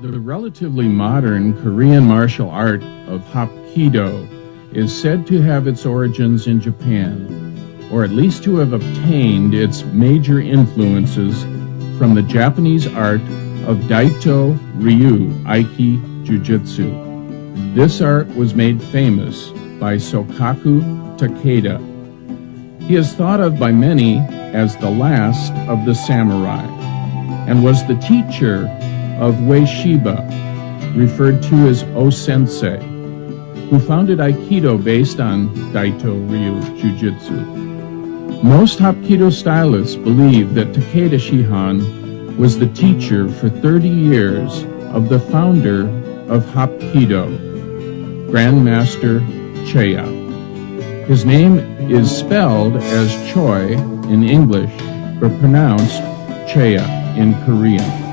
The relatively modern Korean martial art of Hapkido is said to have its origins in Japan, or at least to have obtained its major influences from the Japanese art of Daito Ryu Aiki Jiu-Jitsu. This art was made famous by Sokaku Takeda. He is thought of by many as the last of the samurai, and was the teacher of Ueshiba, referred to as O-sensei, who founded Aikido based on Daito Ryu Jiu-Jitsu. Most Hapkido stylists believe that Takeda Shihan was the teacher for 30 years of the founder of Hapkido, Grandmaster Cheya. His name is spelled as Choi in English, but pronounced Cheya in Korean.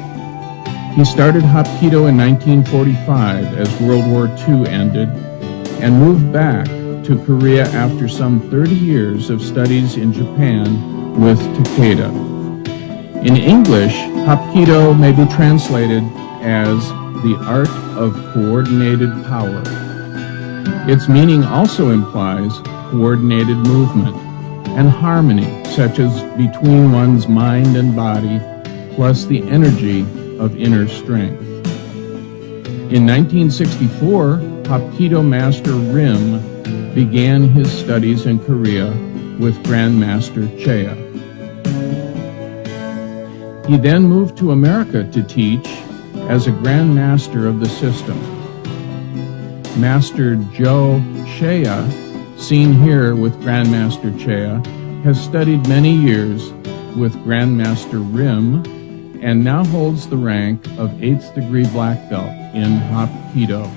He started Hapkido in 1945 as World War II ended and moved back to Korea after some 30 years of studies in Japan with Takeda. In English, Hapkido may be translated as the art of coordinated power. Its meaning also implies coordinated movement and harmony, such as between one's mind and body, plus the energy of inner strength. In 1964, Hapkido Master Rim began his studies in Korea with Grandmaster Cheya. He then moved to America to teach as a Grandmaster of the system. Master Joe Cheya, seen here with Grandmaster Cheya, has studied many years with Grandmaster Rim and now holds the rank of 8th degree black belt in Hapkido.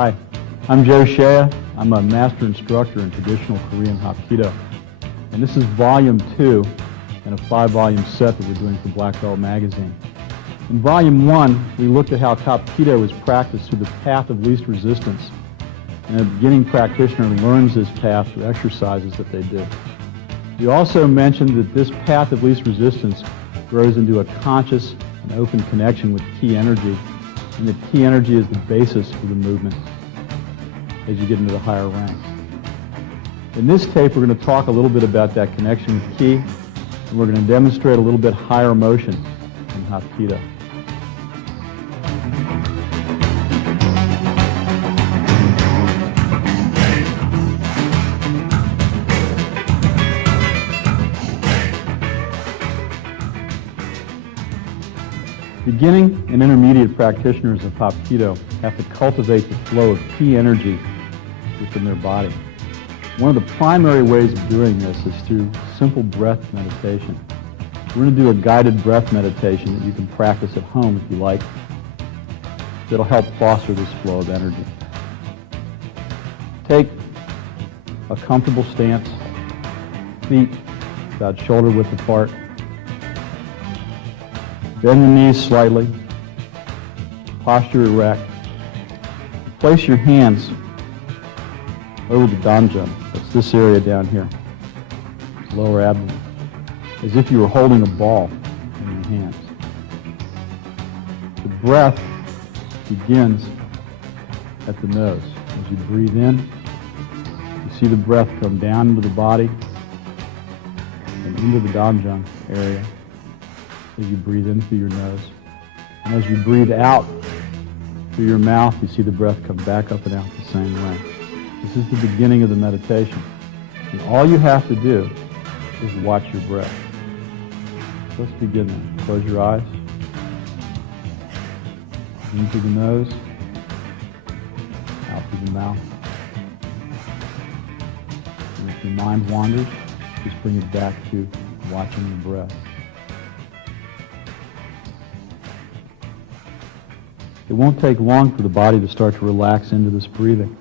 Hi, I'm Joe Cheya. I'm a master instructor in traditional Korean Hapkido. And this is volume 2 in a 5-volume set that we're doing for Black Belt Magazine. In volume 1, we looked at how Hapkido is practiced through the path of least resistance. And a beginning practitioner learns this path through exercises that they do. We also mentioned that this path of least resistance grows into a conscious and open connection with key energy, and the key energy is the basis for the movement as you get into the higher ranks. In this tape, we're going to talk a little bit about that connection with ki, and we're going to demonstrate a little bit higher motion in Hapkido. Beginning and intermediate practitioners of Hapkido have to cultivate the flow of ki energy within their body. One of the primary ways of doing this is through simple breath meditation. We're going to do a guided breath meditation that you can practice at home if you like. That'll help foster this flow of energy. Take a comfortable stance, feet about shoulder width apart. Bend your knees slightly, posture erect. Place your hands over the danjun, that's this area down here, lower abdomen, as if you were holding a ball in your hands. The breath begins at the nose. As you breathe in, you see the breath come down into the body, into the Damjung area as you breathe in through your nose. And as you breathe out through your mouth, you see the breath come back up and out the same way. This is the beginning of the meditation. And all you have to do is watch your breath. So let's begin then. Close your eyes. In through the nose, out through the mouth. And if your mind wanders, just bring it back to watching the breath. It won't take long for the body to start to relax into this breathing.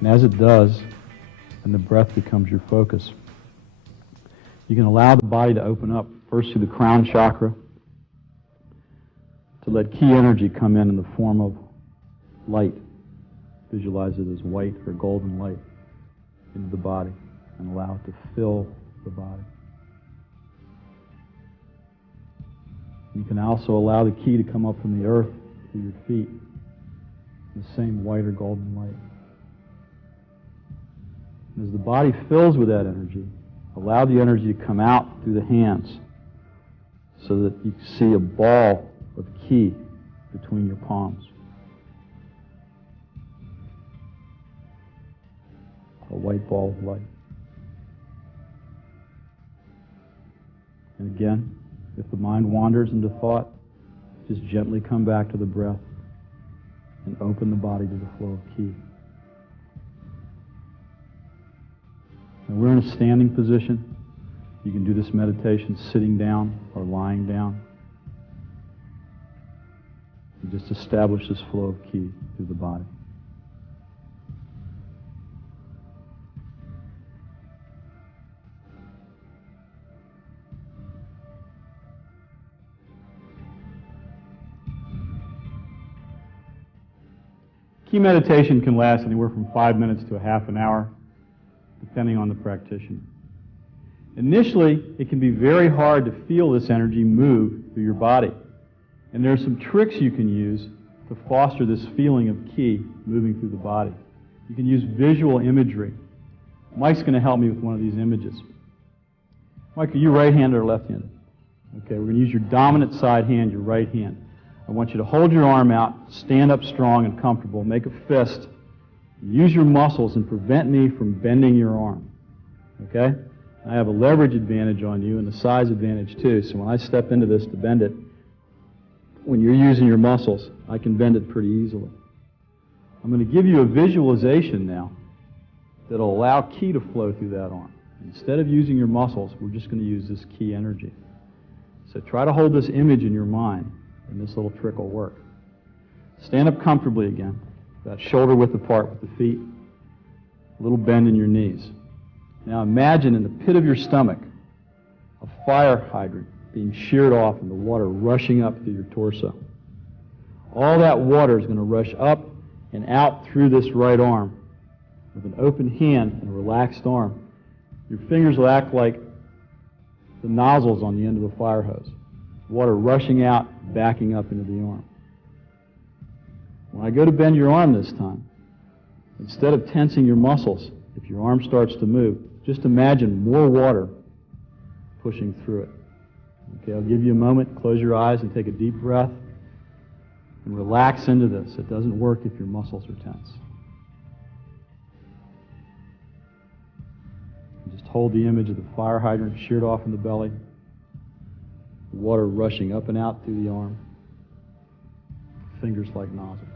And as it does, and the breath becomes your focus, you can allow the body to open up first through the crown chakra to let key energy come in the form of light. Visualize it as white or golden light into the body and allow it to fill the body. You can also allow the key to come up from the earth through your feet, the same white or golden light. And as the body fills with that energy, allow the energy to come out through the hands so that you see a ball of ki between your palms. A white ball of light. And again, if the mind wanders into thought, just gently come back to the breath and open the body to the flow of ki. And we're in a standing position. You can do this meditation sitting down or lying down. And just establish this flow of ki through the body. Ki meditation can last anywhere from 5 minutes to a half an hour, depending on the practitioner. Initially, it can be very hard to feel this energy move through your body. And there are some tricks you can use to foster this feeling of ki moving through the body. You can use visual imagery. Mike's going to help me with one of these images. Mike, are you right-handed or left-handed? Okay, we're going to use your dominant side hand, your right hand. I want you to hold your arm out, stand up strong and comfortable, make a fist, use your muscles and prevent me from bending your arm. Okay? I have a leverage advantage on you and a size advantage too, so when I step into this to bend it, when you're using your muscles, I can bend it pretty easily. I'm going to give you a visualization now that will allow ki to flow through that arm. Instead of using your muscles, we're just going to use this ki energy. So try to hold this image in your mind, and this little trick will work. Stand up comfortably again, about shoulder width apart with the feet, a little bend in your knees. Now imagine in the pit of your stomach a fire hydrant being sheared off and the water rushing up through your torso. All that water is going to rush up and out through this right arm. With an open hand and a relaxed arm, your fingers will act like the nozzles on the end of a fire hose. Water rushing out, backing up into the arm. When I go to bend your arm this time, instead of tensing your muscles, if your arm starts to move, just imagine more water pushing through it. Okay, I'll give you a moment. Close your eyes and take a deep breath and relax into this. It doesn't work if your muscles are tense. And just hold the image of the fire hydrant sheared off in the belly, the water rushing up and out through the arm, fingers like nozzles.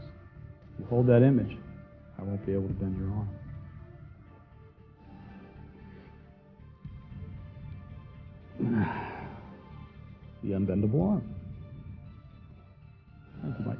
If you hold that image, I won't be able to bend your arm. The unbendable arm. Thank you, Mike.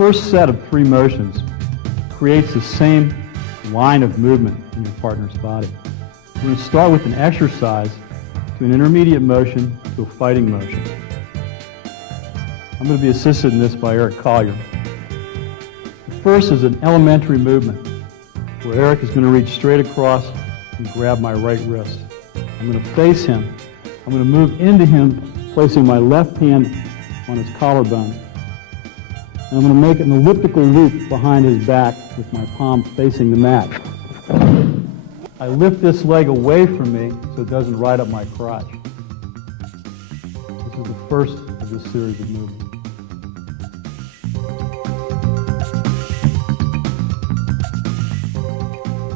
first set of 3 motions creates the same line of movement in your partner's body. We're going to start with an exercise to an intermediate motion to a fighting motion. I'm going to be assisted in this by Eric Collier. The first is an elementary movement where Eric is going to reach straight across and grab my right wrist. I'm going to face him. I'm going to move into him, placing my left hand on his collarbone. And I'm going to make an elliptical loop behind his back with my palm facing the mat. I lift this leg away from me so it doesn't ride up my crotch. This is the first of this series of movements.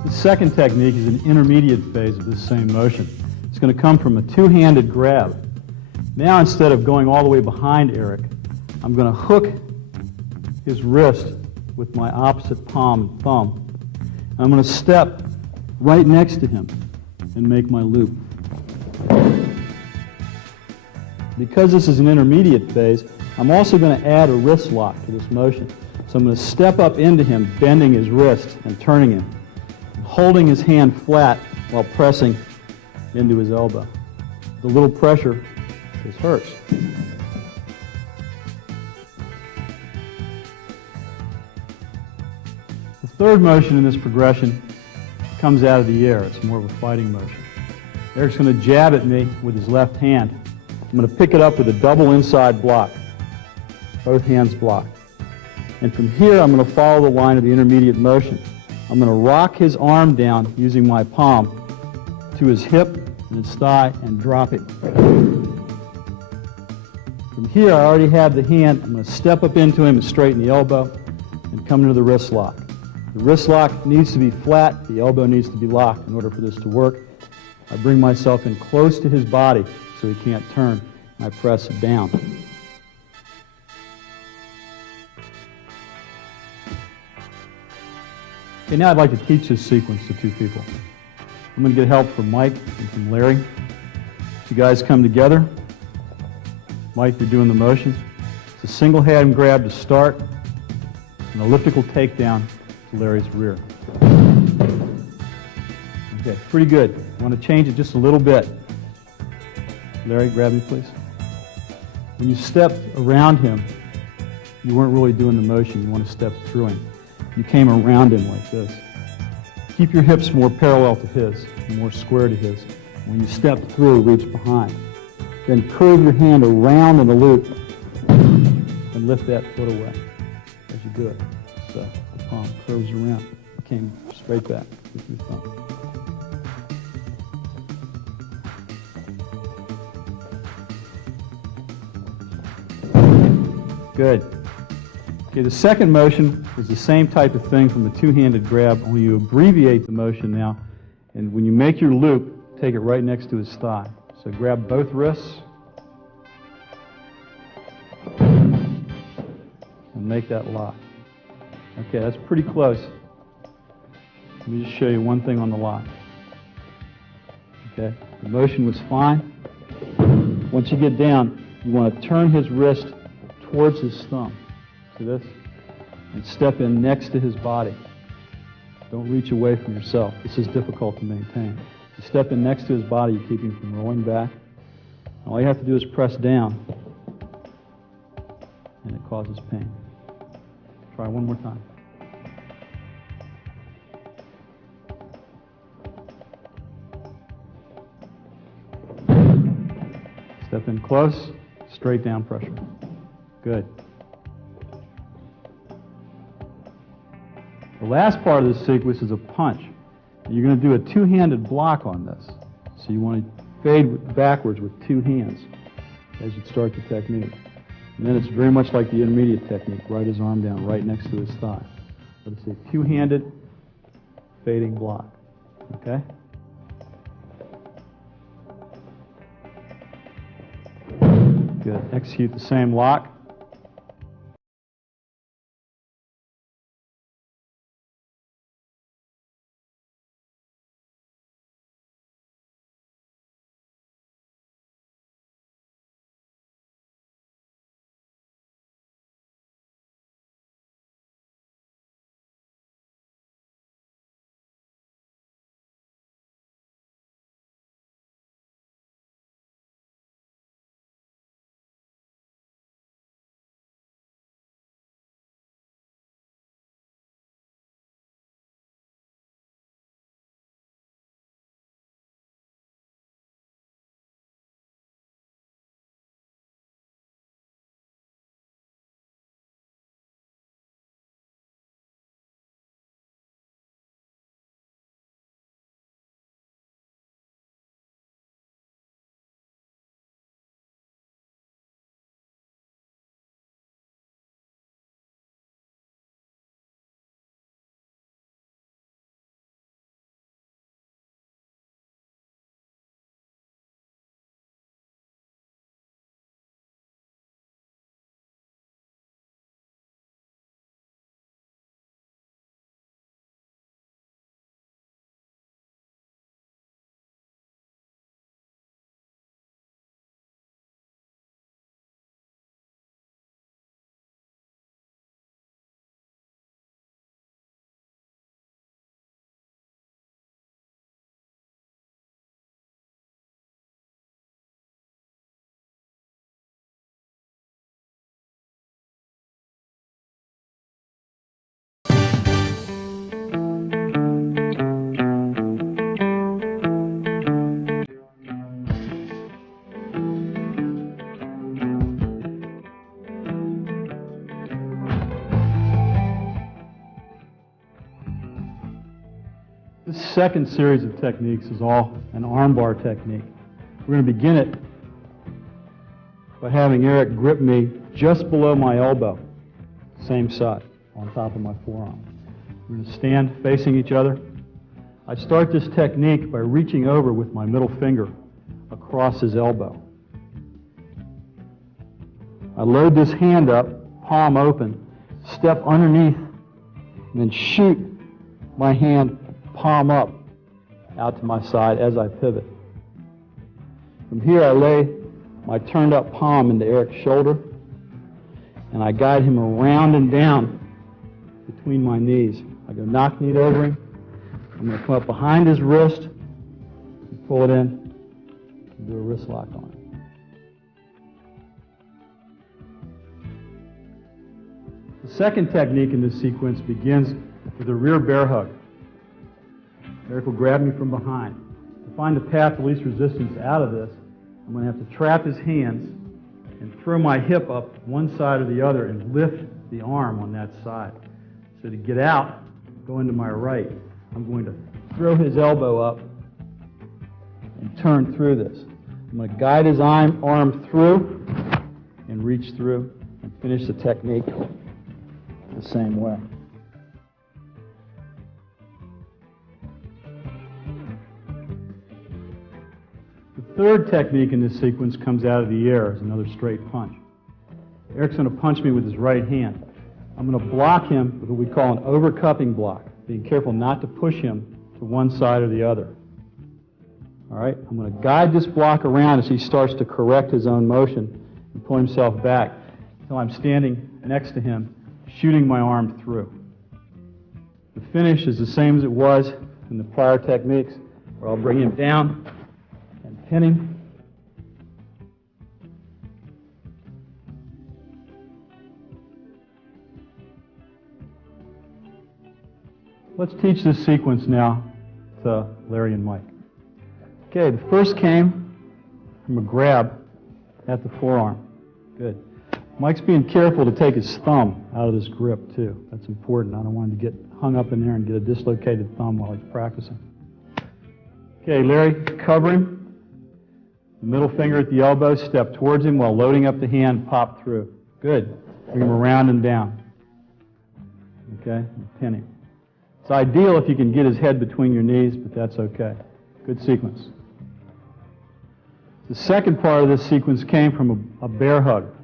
The second technique is an intermediate phase of this same motion. It's going to come from a 2-handed grab. Now, instead of going all the way behind Eric, I'm going to hook his wrist with my opposite palm and thumb. I'm going to step right next to him and make my loop. Because this is an intermediate phase, I'm also going to add a wrist lock to this motion. So I'm going to step up into him, bending his wrist and turning him, holding his hand flat while pressing into his elbow. The little pressure just hurts. The third motion in this progression comes out of the air. It's more of a fighting motion. Eric's going to jab at me with his left hand. I'm going to pick it up with a double inside block. Both hands block. And from here, I'm going to follow the line of the intermediate motion. I'm going to rock his arm down using my palm to his hip and his thigh and drop it. From here, I already have the hand. I'm going to step up into him and straighten the elbow and come into the wrist lock. The wrist lock needs to be flat. The elbow needs to be locked in order for this to work. I bring myself in close to his body so he can't turn, and I press it down. Okay, now I'd like to teach this sequence to 2 people. I'm going to get help from Mike and from Larry. You guys come together. Mike, you're doing the motion. It's a single hand grab to start, an elliptical takedown to Larry's rear. Okay, pretty good. I want to change it just a little bit. Larry, grab me, please. When you stepped around him, you weren't really doing the motion. You want to step through him. You came around him like this. Keep your hips more parallel to his, more square to his. When you step through, reach behind. Then curve your hand around in a loop and lift that foot away as you do it. So the palm curves around. Came straight back with your thumb. Good. Okay, the second motion is the same type of thing from the 2-handed grab, only you abbreviate the motion now, and when you make your loop, take it right next to his thigh. So grab both wrists and make that lock. Okay, that's pretty close. Let me just show you one thing on the lock. Okay, the motion was fine. Once you get down, you want to turn his wrist towards his thumb. See this? And step in next to his body. Don't reach away from yourself. This is difficult to maintain. You step in next to his body, you keep him from rolling back. All you have to do is press down, and it causes pain. Try one more time. Step in close, straight down pressure. Good. The last part of this sequence is a punch. You're going to do a 2-handed block on this. So you want to fade backwards with 2 hands as you start the technique. And then it's very much like the intermediate technique. Right his arm down right next to his thigh. So it's a 2-handed fading block. Okay? Good. Execute the same lock. This second series of techniques is all an armbar technique. We're going to begin it by having Eric grip me just below my elbow, same side, on top of my forearm. We're going to stand facing each other. I start this technique by reaching over with my middle finger across his elbow. I load this hand up, palm open, step underneath, and then shoot my hand palm up out to my side as I pivot. From here, I lay my turned up palm into Eric's shoulder, and I guide him around and down between my knees. I go knock-kneed over him. I'm going to come up behind his wrist, and pull it in, and do a wrist lock on it. The second technique in this sequence begins with a rear bear hug. Eric will grab me from behind. To find the path of least resistance out of this, I'm going to have to trap his hands and throw my hip up one side or the other and lift the arm on that side. So to get out, go into my right, I'm going to throw his elbow up and turn through this. I'm going to guide his arm through and reach through and finish the technique the same way. The third technique in this sequence comes out of the air as another straight punch. Eric's going to punch me with his right hand. I'm going to block him with what we call an overcupping block, being careful not to push him to one side or the other. All right? I'm going to guide this block around as he starts to correct his own motion and pull himself back until I'm standing next to him, shooting my arm through. The finish is the same as it was in the prior techniques, where I'll bring him down and pin him. Let's teach this sequence now to Larry and Mike. Okay, the first came from a grab at the forearm. Good. Mike's being careful to take his thumb out of this grip, too. That's important. I don't want him to get hung up in there and get a dislocated thumb while he's practicing. Okay, Larry, cover him. The middle finger at the elbow, step towards him while loading up the hand, pop through. Good. Bring him around and down. Okay, and pin him. It's ideal if you can get his head between your knees, but that's okay. Good sequence. The second part of this sequence came from a bear hug.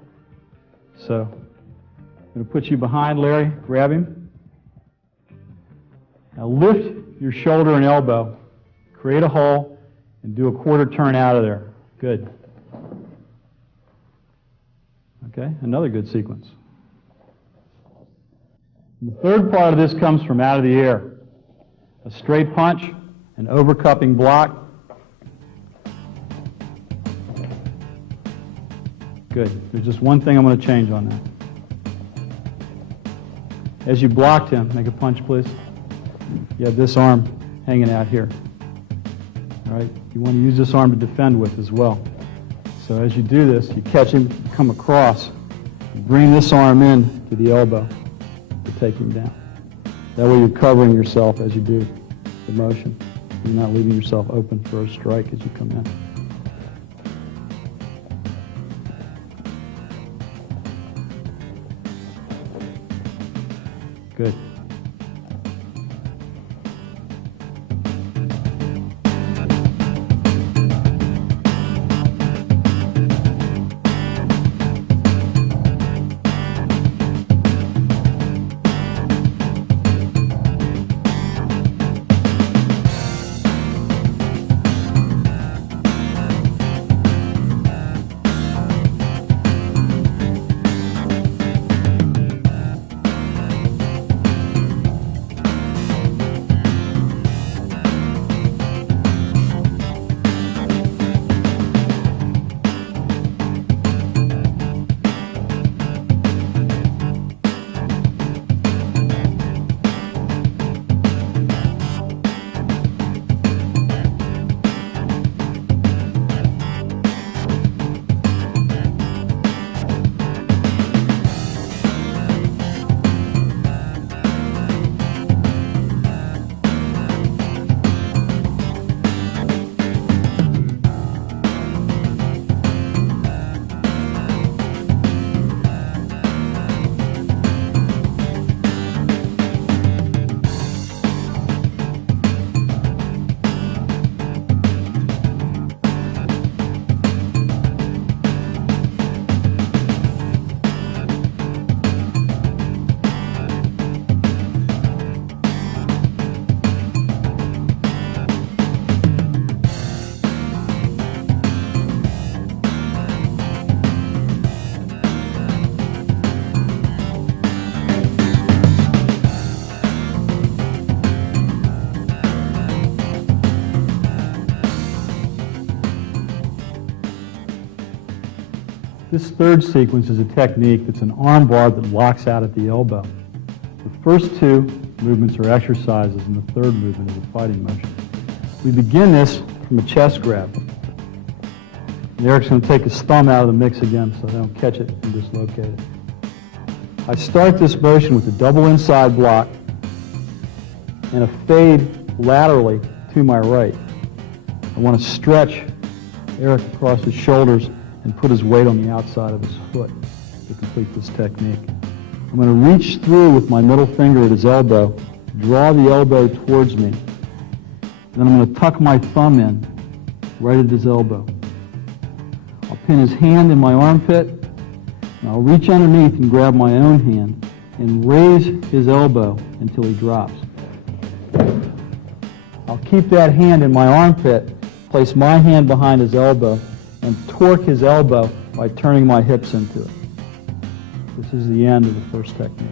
So, I'm going to put you behind Larry, grab him. Now lift your shoulder and elbow, create a hole, and do a quarter turn out of there. Good. Okay, another good sequence. And the third part of this comes from out of the air. A straight punch, an overcupping block. Good. There's just one thing I'm going to change on that. As you blocked him, make a punch, please. You have this arm hanging out here. All right? You want to use this arm to defend with as well. So as you do this, you catch him, come across, you bring this arm in to the elbow to take him down. That way you're covering yourself as you do the motion. You're not leaving yourself open for a strike as you come in. Good. This third sequence is a technique that's an arm bar that locks out at the elbow. The first two movements are exercises, and the third movement is a fighting motion. We begin this from a chest grab. And Eric's going to take his thumb out of the mix again so I don't catch it and dislocate it. I start this motion with a double inside block and a fade laterally to my right. I want to stretch Eric across his shoulders and put his weight on the outside of his foot to complete this technique. I'm going to reach through with my middle finger at his elbow, draw the elbow towards me, and then I'm going to tuck my thumb in right at his elbow. I'll pin his hand in my armpit, and I'll reach underneath and grab my own hand and raise his elbow until he drops. I'll keep that hand in my armpit, place my hand behind his elbow, and torque his elbow by turning my hips into it. This is the end of the first technique.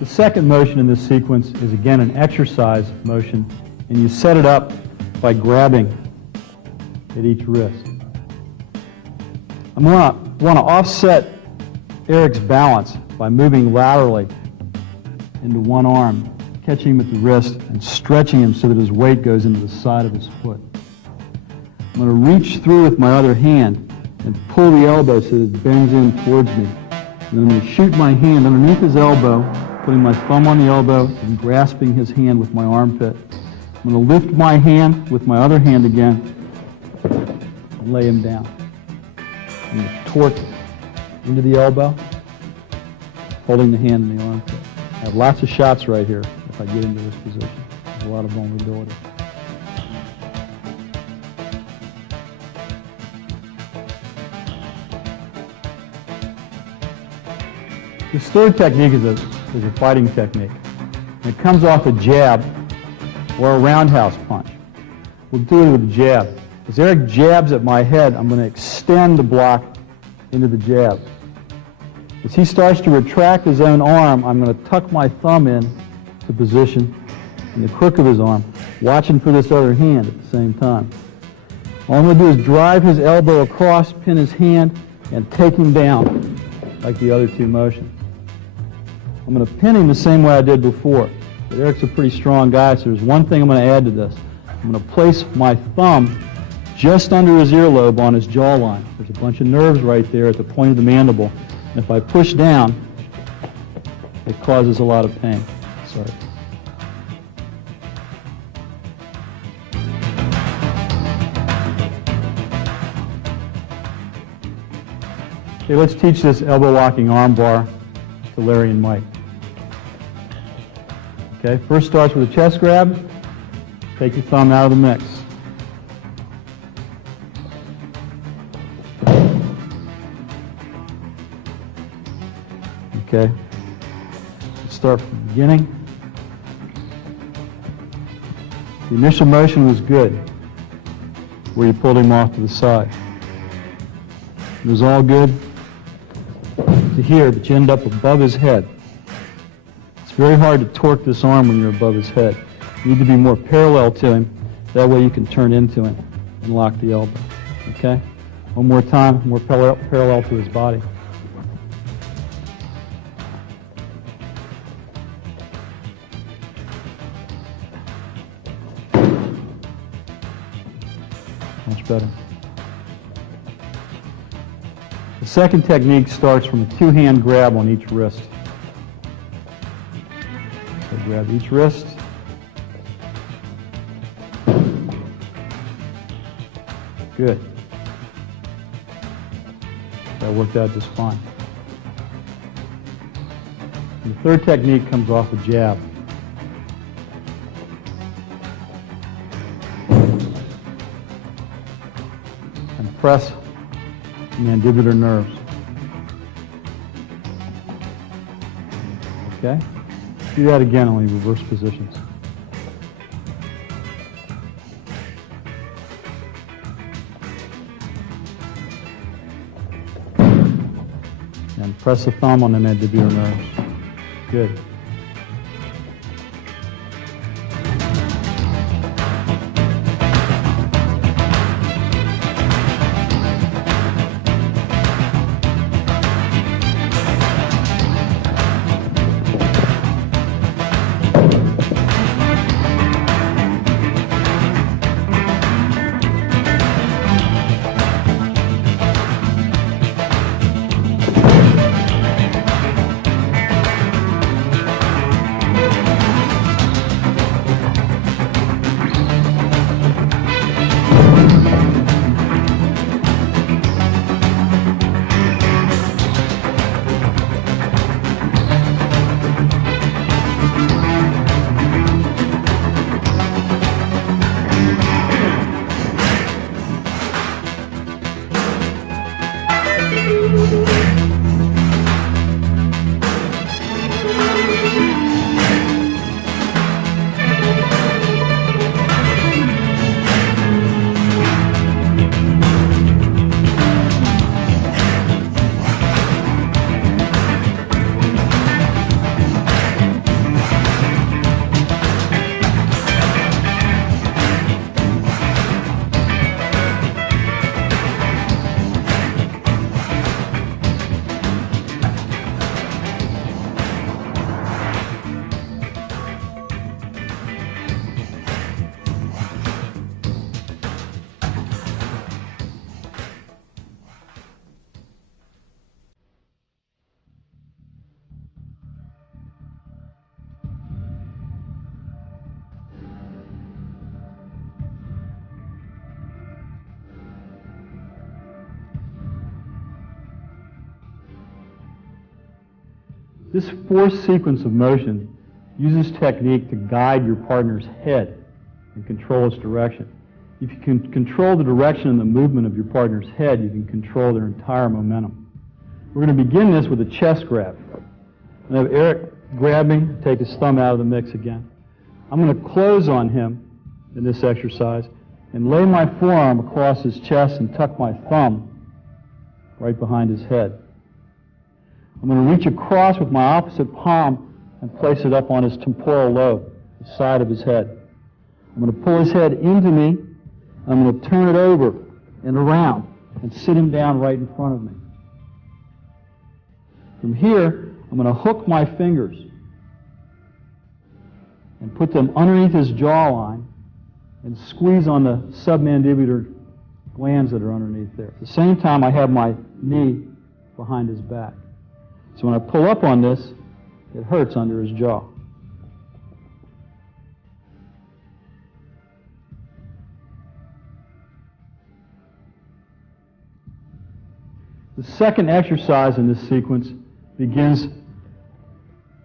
The second motion in this sequence is again an exercise motion, and you set it up by grabbing at each wrist. I'm going to offset Eric's balance by moving laterally into one arm, catching him at the wrist and stretching him so that his weight goes into the side of his foot. I'm going to reach through with my other hand and pull the elbow so that it bends in towards me. And then I'm going to shoot my hand underneath his elbow, putting my thumb on the elbow and grasping his hand with my armpit. I'm going to lift my hand with my other hand again and lay him down. I'm going to torque into the elbow, holding the hand in the armpit. I have lots of shots right here if I get into this position. There's a lot of vulnerability. This third technique is a fighting technique. And it comes off a jab or a roundhouse punch. We'll do it with a jab. As Eric jabs at my head, I'm going to extend the block into the jab. As he starts to retract his own arm, I'm going to tuck my thumb in to position in the crook of his arm, watching for this other hand at the same time. All I'm going to do is drive his elbow across, pin his hand, and take him down like the other two motions. I'm going to pin him the same way I did before. But Eric's a pretty strong guy, so there's one thing I'm going to add to this. I'm going to place my thumb just under his earlobe on his jawline. There's a bunch of nerves right there at the point of the mandible. And if I push down, it causes a lot of pain. Sorry. Okay, let's teach this elbow locking arm bar to Larry and Mike. Okay, first starts with a chest grab. Take your thumb out of the mix. Okay, let's start from the beginning. The initial motion was good, where you pulled him off to the side. It was all good to here, but you end up above his head. It's very hard to torque this arm when you're above his head. You need to be more parallel to him. That way you can turn into him and lock the elbow. Okay? One more time, more parallel to his body. Much better. The second technique starts from a two-hand grab on each wrist. So grab each wrist. Good. That worked out just fine. And the third technique comes off a jab. And press the mandibular nerves. Okay? Do that again, only reverse positions. And press the thumb on the mandibular nerves. Good. This forced sequence of motion uses technique to guide your partner's head and control its direction. If you can control the direction and the movement of your partner's head, you can control their entire momentum. We're going to begin this with a chest grab. I have Eric grab me, take his thumb out of the mix again. I'm going to close on him in this exercise and lay my forearm across his chest and tuck my thumb right behind his head. I'm going to reach across with my opposite palm and place it up on his temporal lobe, the side of his head. I'm going to pull his head into me. I'm going to turn it over and around and sit him down right in front of me. From here, I'm going to hook my fingers and put them underneath his jawline and squeeze on the submandibular glands that are underneath there. At the same time, I have my knee behind his back. So when I pull up on this, it hurts under his jaw. The second exercise in this sequence begins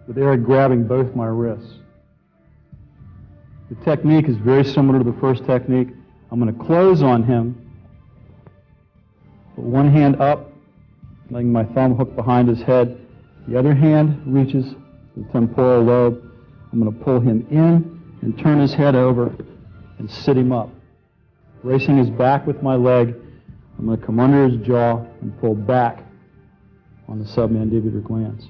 with Eric grabbing both my wrists. The technique is very similar to the first technique. I'm going to close on him, put one hand up, letting my thumb hook behind his head. The other hand reaches the temporal lobe. I'm going to pull him in and turn his head over and sit him up. Bracing his back with my leg, I'm going to come under his jaw and pull back on the submandibular glands.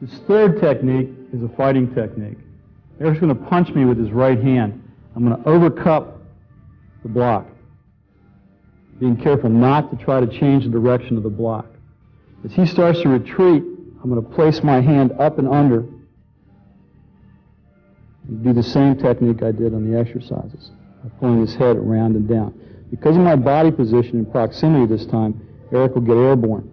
This third technique is a fighting technique. Eric's going to punch me with his right hand. I'm going to overcup the block, being careful not to try to change the direction of the block. As he starts to retreat, I'm going to place my hand up and under and do the same technique I did on the exercises, by pulling his head around and down. Because of my body position and proximity this time, Eric will get airborne.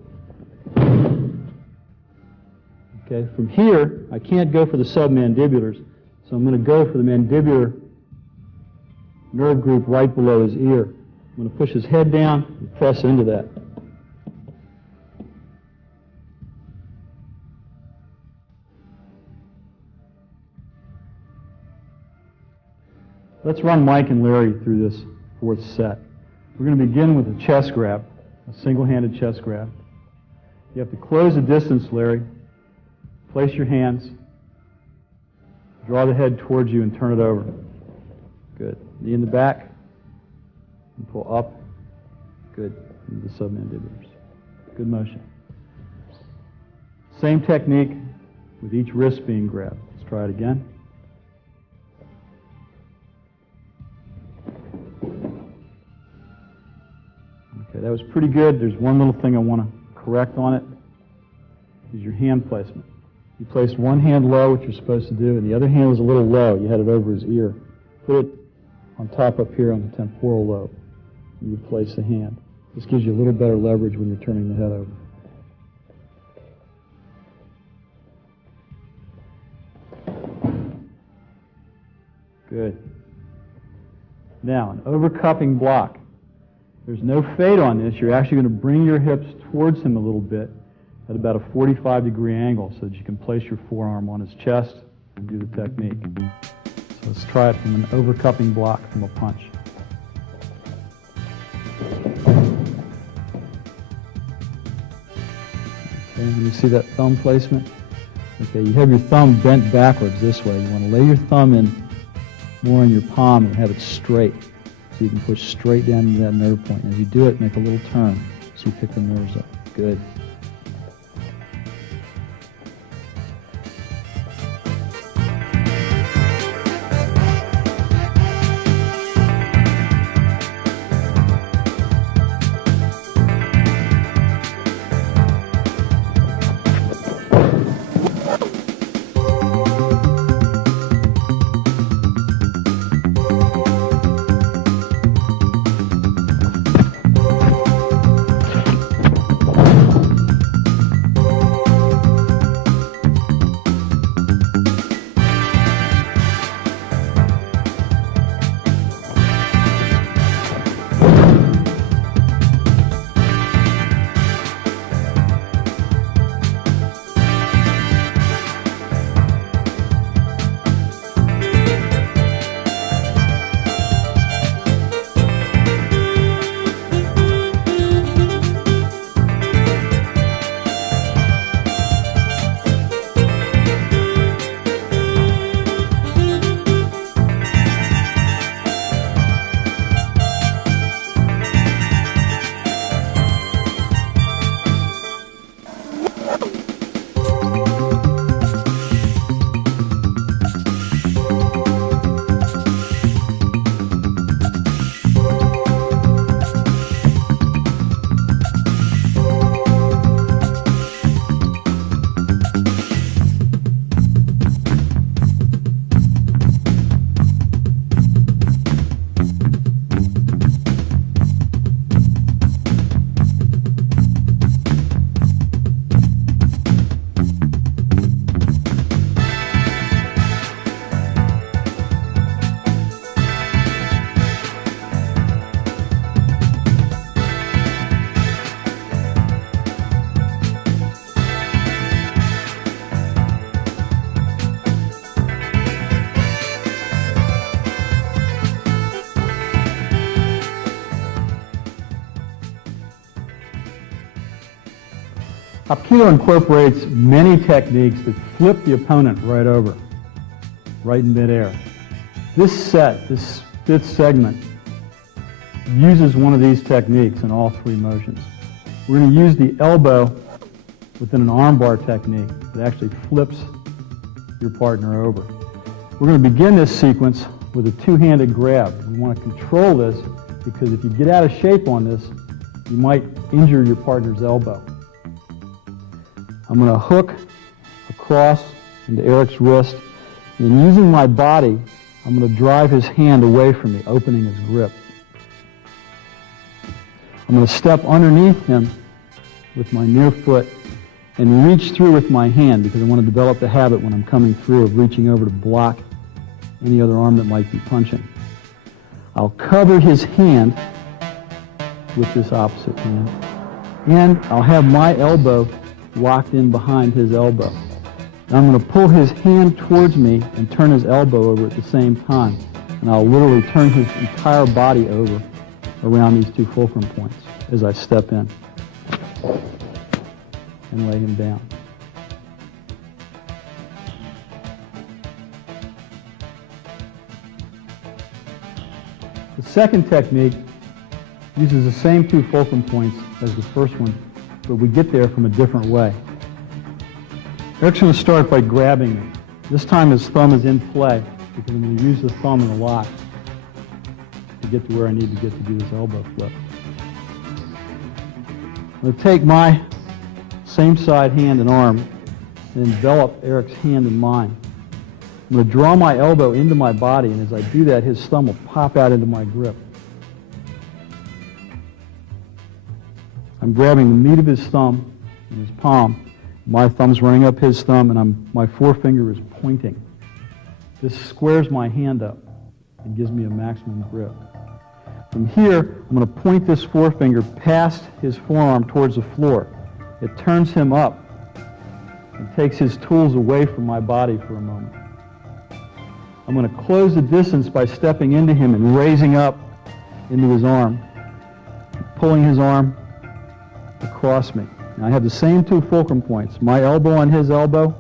Okay, from here, I can't go for the submandibulars, so I'm going to go for the mandibular nerve group right below his ear. I'm going to push his head down and press into that. Let's run Mike and Larry through this fourth set. We're going to begin with a chest grab, a single-handed chest grab. You have to close the distance, Larry. Place your hands. Draw the head towards you and turn it over. Good. Knee in the back. And pull up. Good. Into the submandibulars. Good motion. Same technique with each wrist being grabbed. Let's try it again. Okay, that was pretty good. There's one little thing I want to correct on it. Is your hand placement. You placed one hand low, which you're supposed to do, and the other hand was a little low. You had it over his ear. Put it on top up here on the temporal lobe. And you place the hand. This gives you a little better leverage when you're turning the head over. Good. Now, an overcupping block. There's no fade on this. You're actually going to bring your hips towards him a little bit at about a 45-degree angle so that you can place your forearm on his chest and do the technique. So let's try it from an overcupping block from a punch. Okay, and you see that thumb placement? Okay, you have your thumb bent backwards this way. You want to lay your thumb in more on your palm and have it straight so you can push straight down into that nerve point. As you do it, make a little turn so you pick the nerves up. Good. Hapkido incorporates many techniques that flip the opponent right over, right in midair. This set, this fifth segment, uses one of these techniques in all three motions. We're going to use the elbow within an armbar technique that actually flips your partner over. We're going to begin this sequence with a two-handed grab. We want to control this because if you get out of shape on this, you might injure your partner's elbow. I'm going to hook across into Eric's wrist, and using my body, I'm going to drive his hand away from me, opening his grip. I'm going to step underneath him with my near foot and reach through with my hand because I want to develop the habit when I'm coming through of reaching over to block any other arm that might be punching. I'll cover his hand with this opposite hand, and I'll have my elbow locked in behind his elbow. Now I'm going to pull his hand towards me and turn his elbow over at the same time, and I'll literally turn his entire body over around these two fulcrum points as I step in and lay him down. The second technique uses the same two fulcrum points as the first one, but we get there from a different way. Eric's going to start by grabbing me. This time his thumb is in play because I'm going to use the thumb in a lock to get to where I need to get to do this elbow flip. I'm going to take my same side hand and arm and envelop Eric's hand in mine. I'm going to draw my elbow into my body, and as I do that, his thumb will pop out into my grip. I'm grabbing the meat of his thumb in his palm. My thumb's running up his thumb, and my forefinger is pointing. This squares my hand up and gives me a maximum grip. From here, I'm going to point this forefinger past his forearm towards the floor. It turns him up and takes his tools away from my body for a moment. I'm going to close the distance by stepping into him and raising up into his arm, pulling his arm across me. Now I have the same two fulcrum points, my elbow on his elbow,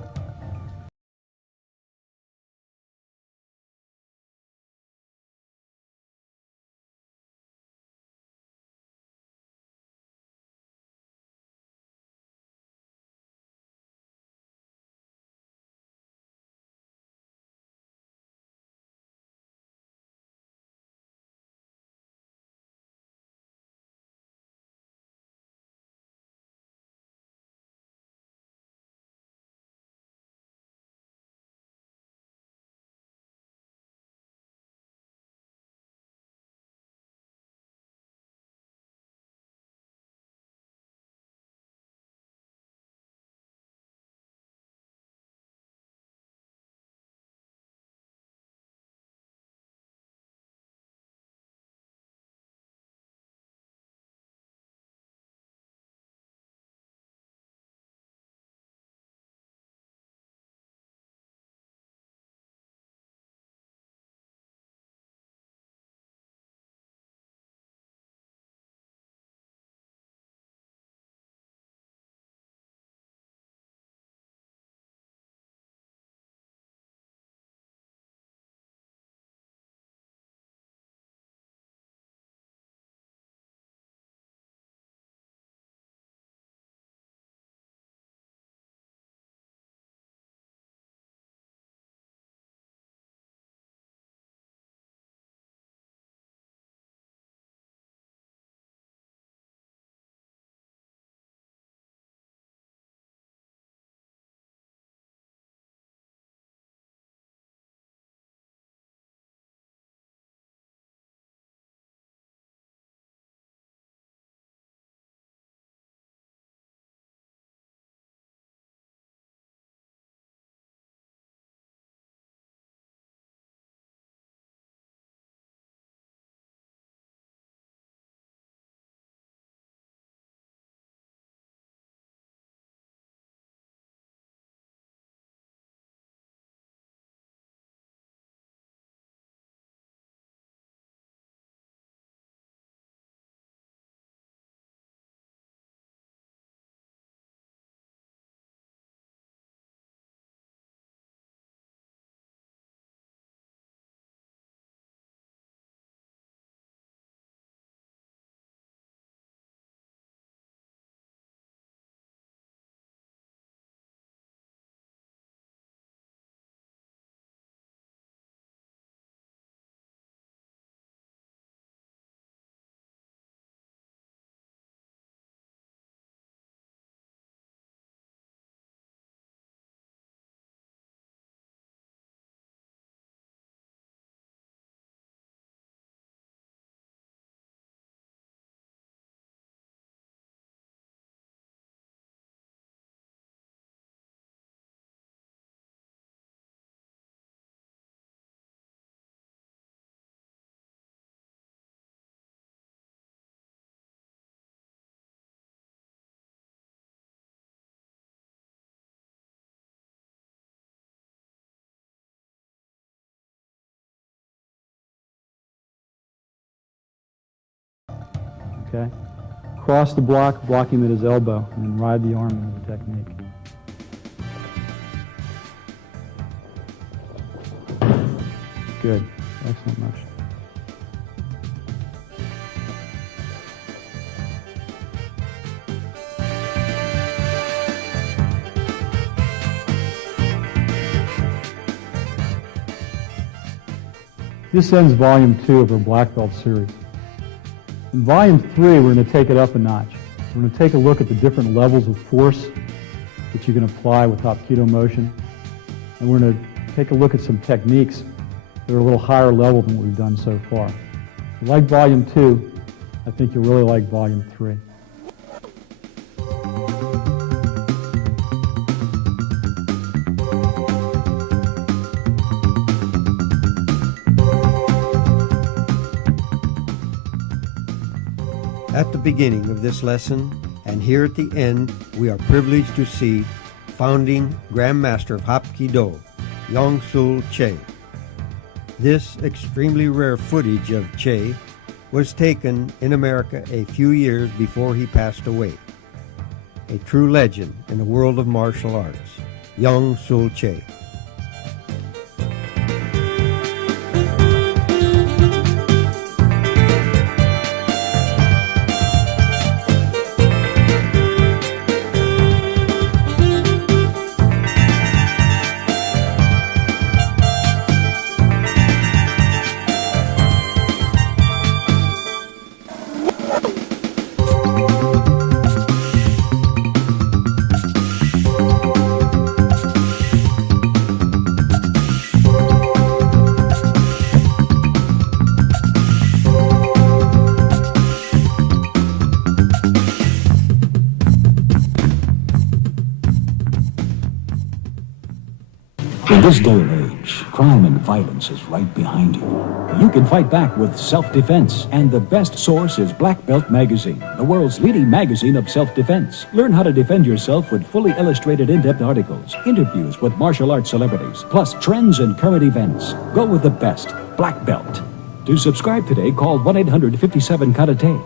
Okay? Cross the block, block him at his elbow, and then ride the arm into the technique. Good. Excellent motion. This ends Volume 2 of our Black Belt series. In Volume 3, we're going to take it up a notch. We're going to take a look at the different levels of force that you can apply with Hapkido motion. And we're going to take a look at some techniques that are a little higher level than what we've done so far. If you like Volume 2, I think you'll really like Volume 3. At the beginning of this lesson, and here at the end, we are privileged to see founding Grandmaster of Hapkido, Yong-Sul Che. This extremely rare footage of Che was taken in America a few years before he passed away. A true legend in the world of martial arts, Yong-Sul Che. In this day and age, crime and violence is right behind you. You can fight back with self-defense, and the best source is Black Belt Magazine, the world's leading magazine of self-defense. Learn how to defend yourself with fully illustrated in-depth articles, interviews with martial arts celebrities, plus trends and current events. Go with the best, Black Belt. To subscribe today, call 1-800-57-KARATE.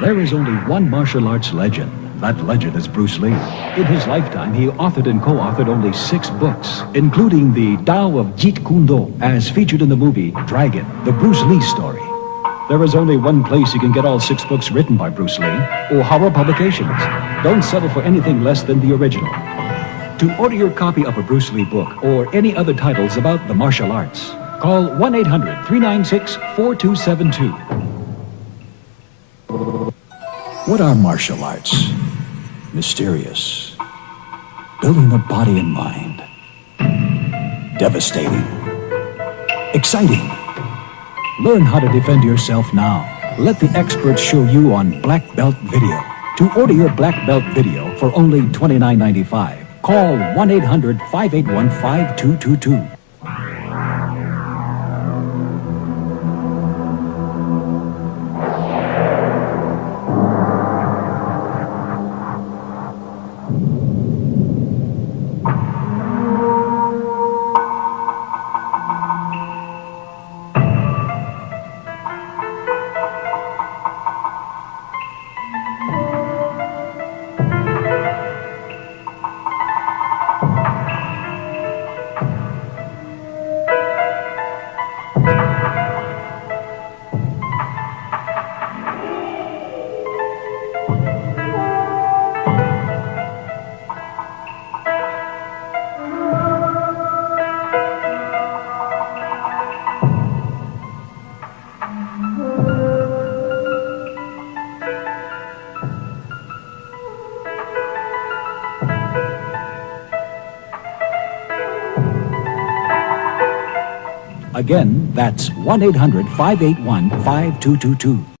There is only one martial arts legend. That legend is Bruce Lee. In his lifetime, he authored and co-authored only 6 books, including the Tao of Jeet Kune Do, as featured in the movie Dragon, the Bruce Lee story. There is only one place you can get all 6 books written by Bruce Lee, O'Hara Publications. Don't settle for anything less than the original. To order your copy of a Bruce Lee book or any other titles about the martial arts, call 1-800-396-4272. What are martial arts? Mysterious. Building the body and mind. Devastating. Exciting. Learn how to defend yourself now. Let the experts show you on Black Belt Video. To order your Black Belt Video for only $29.95, call 1-800-581-5222. Again, that's 1-800-581-5222.